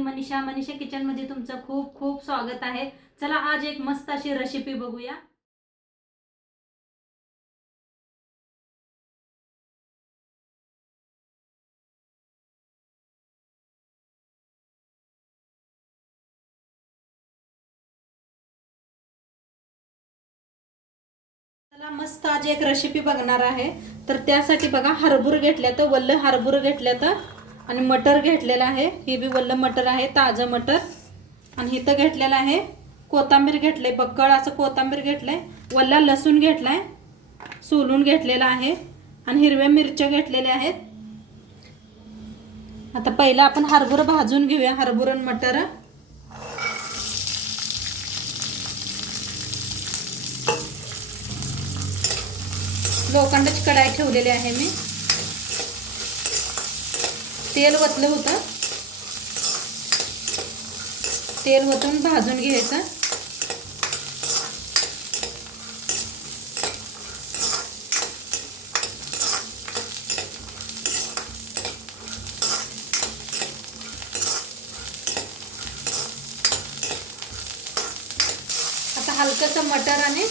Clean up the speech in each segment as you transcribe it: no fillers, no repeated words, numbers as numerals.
मी Manisha kitchen मध्ये तुमचं खूप खूप स्वागत आहे। चला आज एक मस्त अशी रेसिपी बघूया। चला मस्त आज एक रेसिपी बघणार आहे। तर त्यासाठी बघा हरभरा घेतल्या तर वल्ल हरभरा घेतल्या तर आणि मटर घेतलेला आहे। हे बी वल्ल मटर आहे, ताजा मटर। आणि इथं घेतलेला आहे कोथिंबीर घेतले, बक्कळ असं कोथिंबीर घेतले, वल्ला लसूण घेतलाय, सोलून घेतलेला आहे आणि हिरव्या मिरच्या घेतलेल्या आहेत। आता पहिला आपण हरभरा भाजून घेऊया, हरभरा आणि मटर। लोखंडाची कढाई ठेवलेली आहे मी, तेल वतलं होतं, तेल वतून भाजून घ्यायचं। आता हलकसं मटर आणि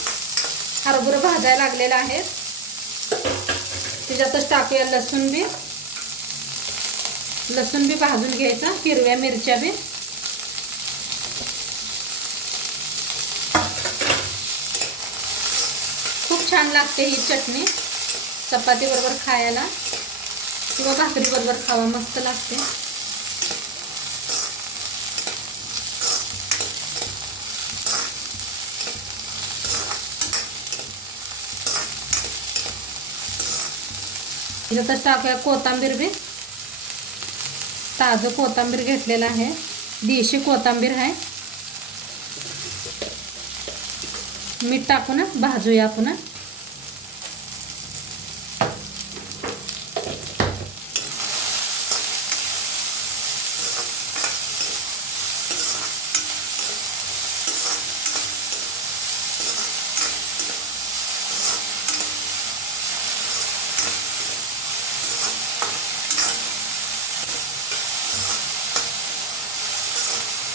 हरभरा भाजायला लागलेला आहे। त्याच्यातच टाकूया लसूण बी भाजून घ्यायचा, हिरव्या मिरच्या बी। खूप छान लागते ही चटणी, चपाती बरोबर खायला किंवा भाकरी बरोबर खावा, मस्त लागते। त्याच्यातच टाकूया कोथिंबीर बी, ताजं कोथिंबीर घेतलेला आहे, देशी कोथिंबीर आहे। मीठ टाकून भाजूया पुन्हा।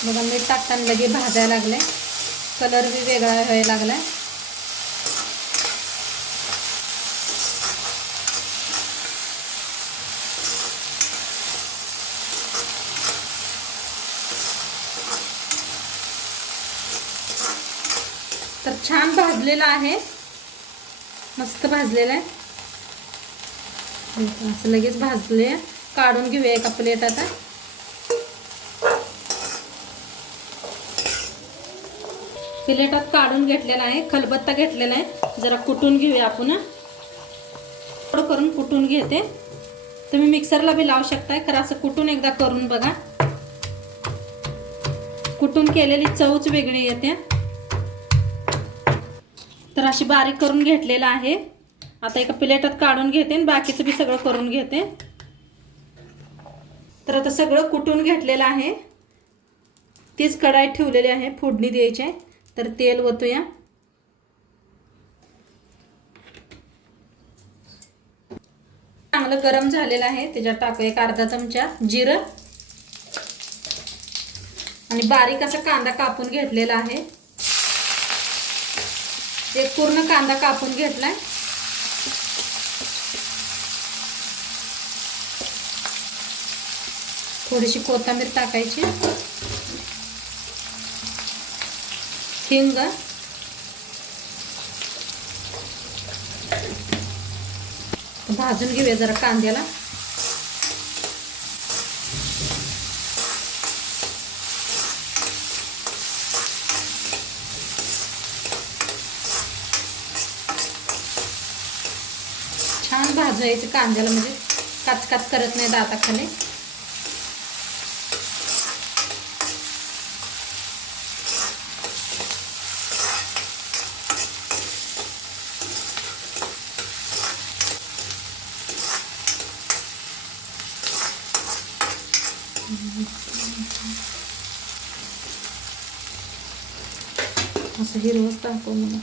बघा मीठ टाकताना लगे भाजायला लागले, कलर बी वेगळा व्हायला लागलाय। तर छान भाजलेला आहे, मस्त भाजलेला आहे, असं लगेच भाजले। काढून घेऊया एका प्लेट। आता प्लेटात काढून घेतलेला आहे, खलबत्ता घेतलेला आहे, जरा कुटून घेऊया आपण। थोडं करून कुटून घेते, तुम्ही मिक्सरला बी लावू शकताय, खरं असं कुटून एकदा करून बघा, कुटून केलेली चवच वेगळी येते। तर अशी बारीक करून घेतलेला आहे। आता एका प्लेटात काढून घेते आणि बाकीचं बी सगळं करून घेते। तर आता सगळं कुटून घेतलेलं आहे, तीच कढाई ठेवलेली आहे, फोडणी द्यायची आहे। तर तेल ओतूया, चांगलं गरम झालेलं आहे। त्याच्यात टाकूया एक अर्धा चमचा जिरं आणि बारीक असा कांदा कापून घेतलेला आहे, एक पूर्ण कांदा कापून घेतलाय। थोडीशी कोथिंबीर टाकायची, हिंग, भाजून घेऊया जरा कांद्याला। छान भाजायचं कांद्याला, म्हणजे काचकाच करत नाही दाताखाली। असं हिरवंच टाकू मला।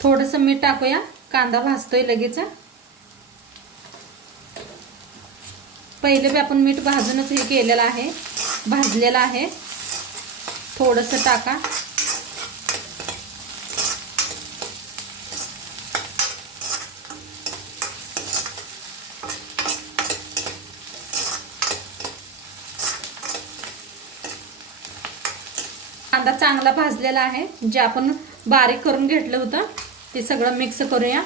थोडंसं मीठ टाकूया, कांदा भाजतोय लगेच. पहिले बी आपण मीठ भाजूनच हे केलेलं आहे, भाजलेलं आहे. थोडंसं टाका. कांदा चांगला भाजलेला आहे. जे आपण बारीक करून घेतलं होतं ते सगळं मिक्स करूया.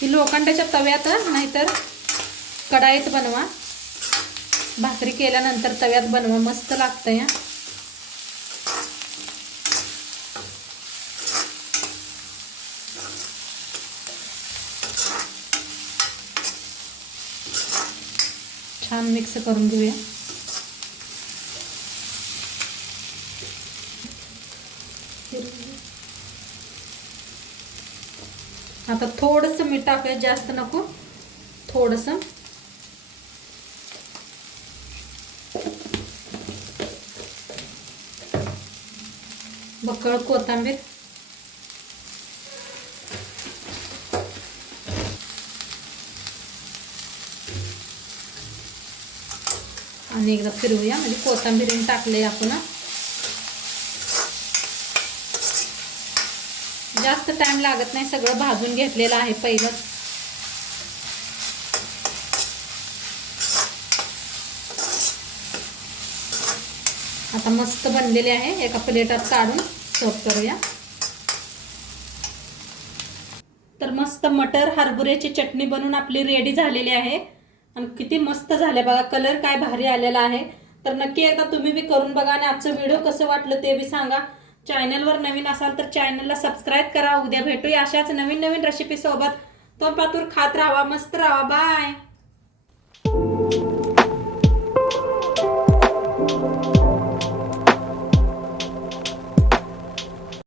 ही लोखंडाच्या तव्यात नाहीतर कढाईत बनवा. भाकरी केल्यानंतर तव्यात बनवा, मस्त लागतं या. छान मिक्स करून घेऊया. आता थोडंसं मीठ टाकूया, जास्त नको, थोडंसं. बकळ कोथिंबीर. आणि एकदा फिरवूया, म्हणजे कोथिंबीर टाकले आपण. जास्त टाइम लागत नाही, सगळं भाजून घेतलेलं आहे पहिलं. आता मस्त बनलेले आहे. एका प्लेटात काढून सर्व करूया. तर मस्त मटर हरभऱ्याची चटणी बनवून आपली रेडी झालेली आहे. आणि किती मस्त झाले बघा, कलर काय भारी आलेला आहे. तर नक्की एकदा तुम्ही बी करून बघा आणि आजचं व्हिडिओ कसं वाटलं ते बी सांगा. चॅनलवर नवीन असाल तर चॅनलला सबस्क्राईब करा. उद्या भेटूया अशाच नवीन नवीन रेसिपी सोबत. तो पातूर खात राहा, मस्त राहा. बाय.